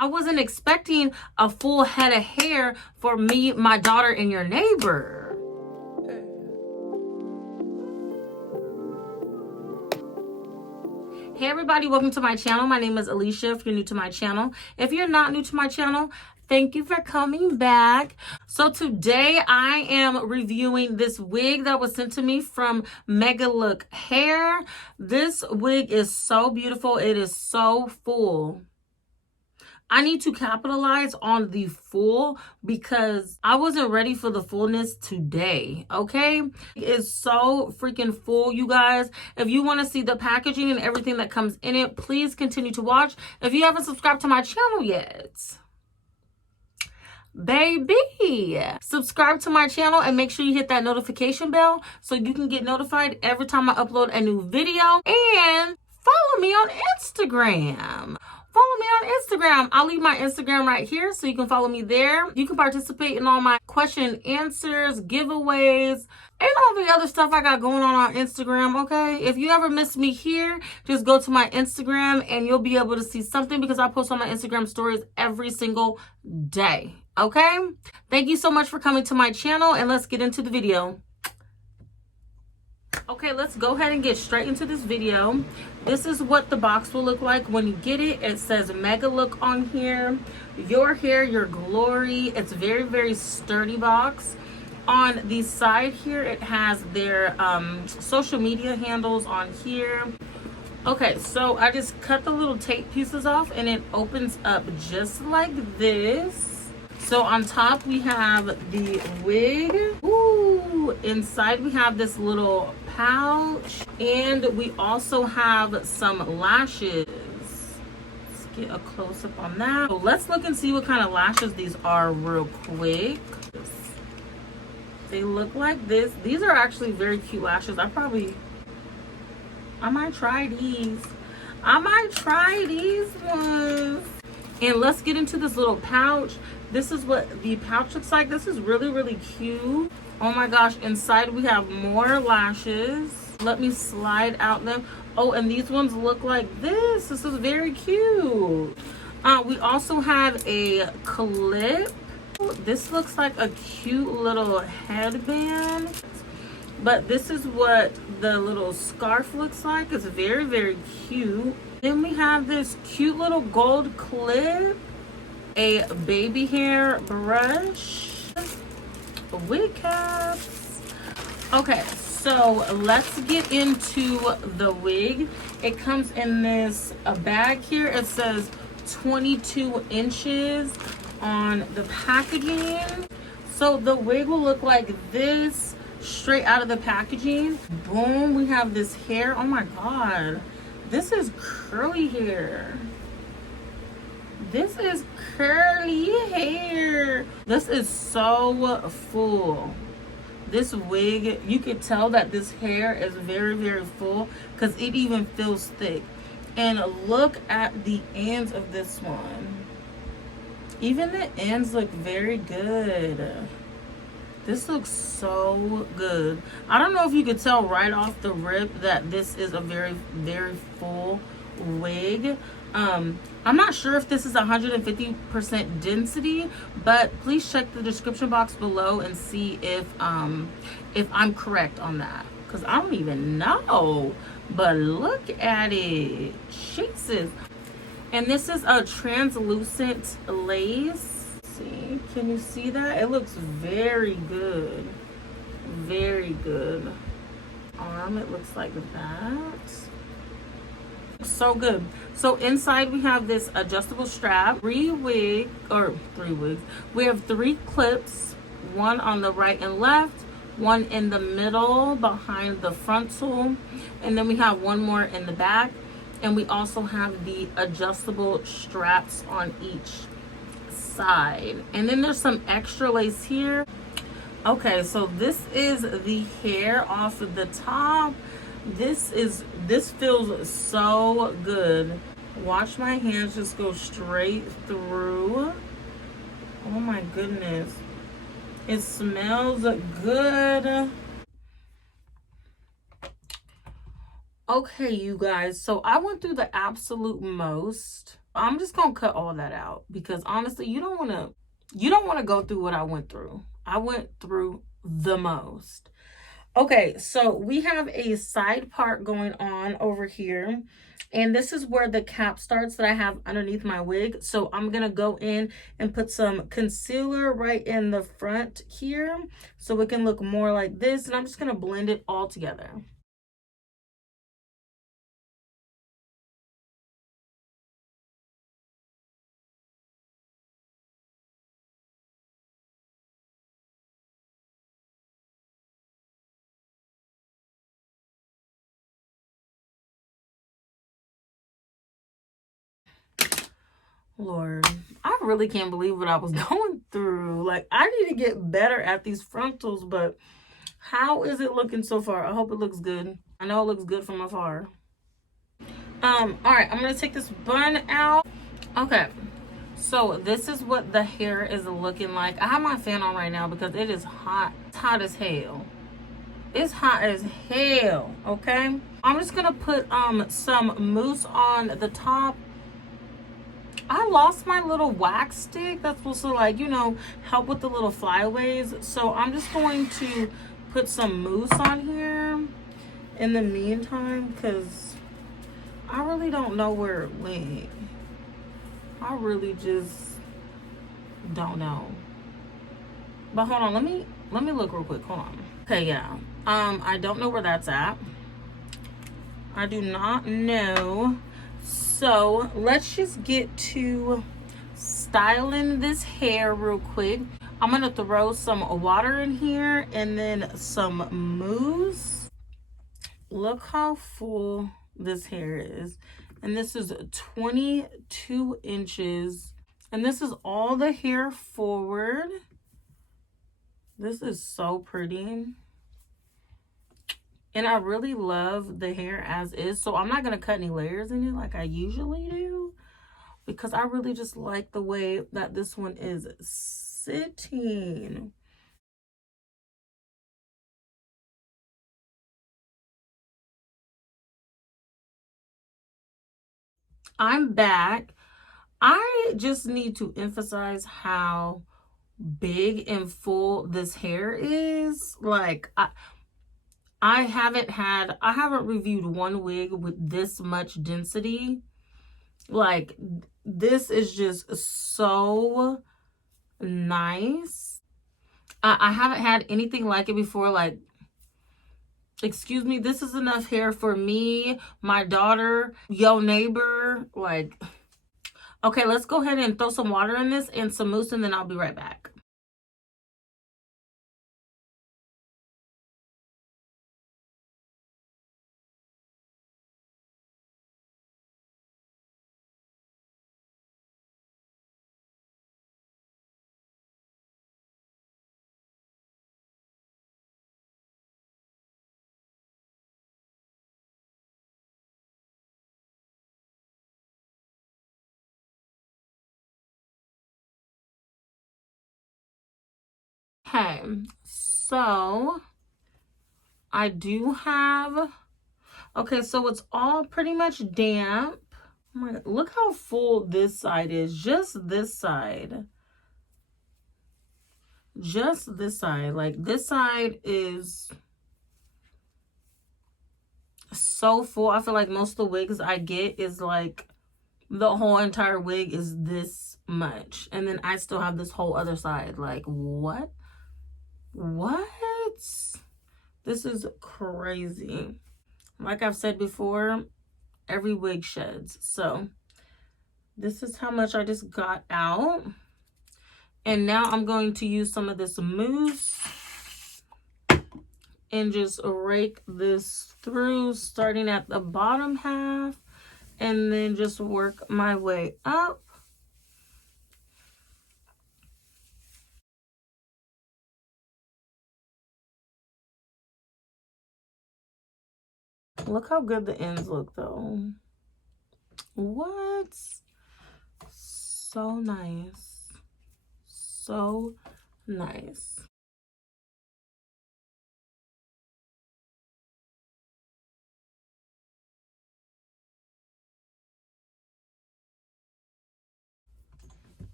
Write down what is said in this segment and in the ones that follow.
I wasn't expecting a full head of hair for me, my daughter, and your neighbor. Hey everybody, welcome to my channel. My name is Alishia if you're new to my channel. If you're not new to my channel, thank you for coming back. So today I am reviewing this wig that was sent to me from Megalook Hair. This wig is so beautiful. It is so full. I need to capitalize on the full because I wasn't ready for the fullness today, okay? It's so freaking full, you guys. If you want to see the packaging and everything that comes in it, please continue to watch. If you haven't subscribed to my channel yet, baby, subscribe to my channel and make sure you hit that notification bell so you can get notified every time I upload a new video. And follow me on Instagram. Follow me on Instagram. I'll leave my Instagram right here so you can follow me there. You can participate in all my question and answers, giveaways, and all the other stuff I got going on Instagram, okay? If you ever miss me here, just go to my Instagram and you'll be able to see something because I post on my Instagram stories every single day, okay? Thank you so much for coming to my channel, and let's get into the video. Okay, let's go ahead and get straight into this video. This is what the box will look like when you get it. It says Megalook on here. Your hair, your glory. It's very, very sturdy box. On the side here, it has their social media handles on here. Okay, so I just cut the little tape pieces off and it opens up just like this. So on top we have the wig. Ooh, inside we have this little pouch, and we also have some lashes. Let's get a close-up on that. So let's look and see what kind of lashes these are real quick. They look like this. These are actually very cute lashes. I might try these. I might try these ones. And let's get into this little pouch. This is what the pouch looks like. This is really, really cute. Oh my gosh, inside we have more lashes. Let me slide out them. Oh, and these ones look like this. This is very cute. We also have a clip. This looks like a cute little headband. But this is what the little scarf looks like. It's very, very cute. Then we have this cute little gold clip, a baby hair brush, wig caps. Okay, so let's get into the wig. It comes in this bag here. It says 22 inches on the packaging. So the wig will look like this straight out of the packaging. Boom, we have this hair. Oh my god, this is curly hair. This is curly hair. This is so full. This wig, you could tell that this hair is very, very full because it even feels thick. And look at the ends of this one. Even the ends look very good. This looks so good. I don't know if you could tell right off the rip that this is a very, very full wig. I'm not sure if this is 150% density, but please check the description box below and see if I'm correct on that, because I don't even know. But look at it, Jesus. And this is a translucent lace. See, can you see that? It looks very good, very good. Arm, it looks like that. So good. So inside we have this adjustable strap, three wigs. We have 3 clips, one on the right and left, one in the middle behind the frontal, and then we have one more in the back. And we also have the adjustable straps on each side. And then there's some extra lace here. Okay, so this is the hair off of the top. This feels so good. Watch my hands just go straight through. Oh my goodness. It smells good. Okay, you guys, so I went through the absolute most I'm just gonna cut all that out because honestly, you don't want to go through what I went through. I went through the most. Okay, so we have a side part going on over here. And this is where the cap starts that I have underneath my wig. So I'm going to go in and put some concealer right in the front here so it can look more like this. And I'm just going to blend it all together. Lord, I really can't believe what I was going through. Like, I need to get better at these frontals, but how is it looking so far? I hope it looks good. I know it looks good from afar. All right, I'm gonna take this bun out. Okay, so this is what the hair is looking like. I have my fan on right now because it is hot. It's hot as hell. It's hot as hell, okay? I'm just gonna put some mousse on the top. I lost my little wax stick that's supposed to, like, you know, help with the little flyaways. So I'm just going to put some mousse on here in the meantime because I really don't know where it went. I really just don't know. But hold on, let me look real quick. Hold on. Okay, yeah. I don't know where that's at. I do not know. So let's just get to styling this hair real quick. I'm gonna throw some water in here and then some mousse. Look how full this hair is. And this is 22 inches. And this is all the hair forward. This is so pretty. And I really love the hair as is. So I'm not going to cut any layers in it like I usually do. Because I really just like the way that this one is sitting. I'm back. I just need to emphasize how big and full this hair is. Like, I haven't reviewed one wig with this much density. Like, this is just so nice. I haven't had anything like it before. Like, excuse me, this is enough hair for me, my daughter, your neighbor. Like, okay, let's go ahead and throw some water in this and some mousse, and then I'll be right back. Okay, so I do have, okay, so it's all pretty much damp. Oh my God, look how full this side is. Just this side. Just this side. Like, this side is so full. I feel like most of the wigs I get is like the whole entire wig is this much. And then I still have this whole other side. Like, what? What? This is crazy. Like I've said before, every wig sheds. So this is how much I just got out. And now I'm going to use some of this mousse and just rake this through, starting at the bottom half, and then just work my way up. Look how good the ends look, though. What? So nice. So nice.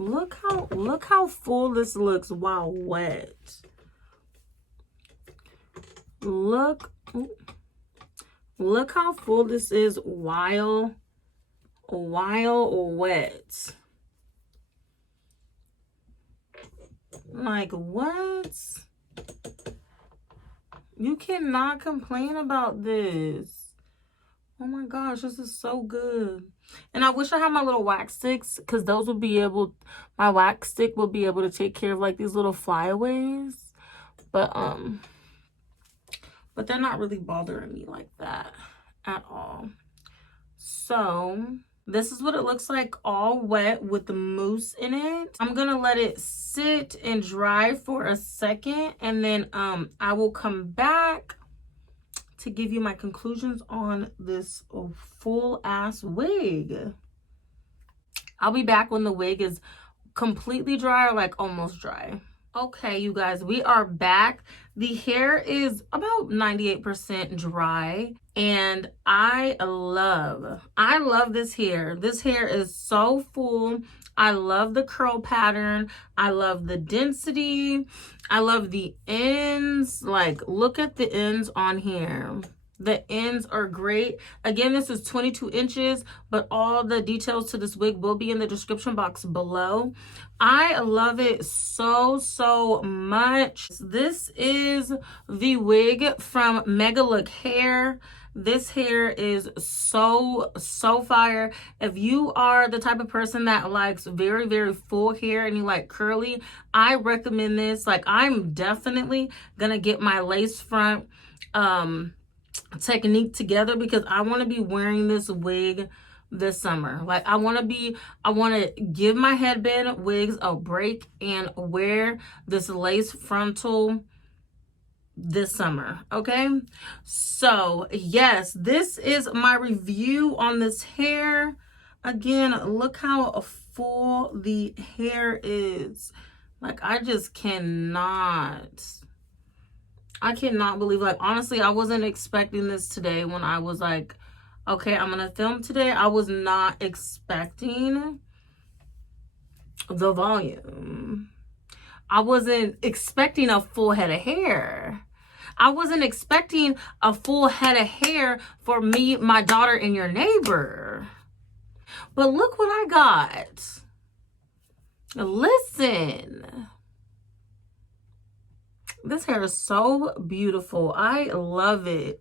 Look how full this looks while wet. Look how full this is while wet. Like, what? You cannot complain about this. Oh my gosh, this is so good. And I wish I had my little wax sticks, because those will be able, my wax stick will be able to take care of like these little flyaways. But they're not really bothering me like that at all. So this is what it looks like all wet with the mousse in it. I'm gonna let it sit and dry for a second, and then I will come back to give you my conclusions on this full ass wig. I'll be back when the wig is completely dry or like almost dry. Okay, you guys, we are back. The hair is about 98% dry, and I love this hair. This hair is so full. I love the curl pattern. I love the density. I love the ends. Like, look at the ends on here. The ends are great. Again, this is 22 inches, but all the details to this wig will be in the description box below. I love it so much. This is the wig from Megalook hair. This hair is so fire. If you are the type of person that likes very full hair and you like curly, I recommend this. Like, I'm definitely gonna get my lace front technique together, because I want to be wearing this wig this summer. Like, I want to give my headband wigs a break and wear this lace frontal this summer. Okay, so yes, this is my review on this hair. Again, look how full the hair is. Like, I just I cannot believe, like, honestly, I wasn't expecting this today when I was like, okay, I'm gonna film today. I was not expecting the volume. I wasn't expecting a full head of hair. I wasn't expecting a full head of hair for me, my daughter, and your neighbor. But look what I got. Listen. This hair is so beautiful. I love it.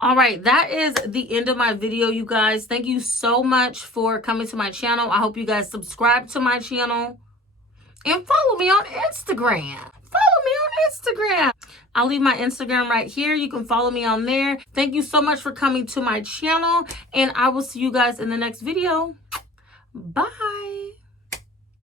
All right, that is the end of my video, you guys. Thank you so much for coming to my channel. I hope you guys subscribe to my channel and follow me on Instagram. I'll leave my Instagram right here. You can follow me on there. Thank you so much for coming to my channel, and I will see you guys in the next video. Bye.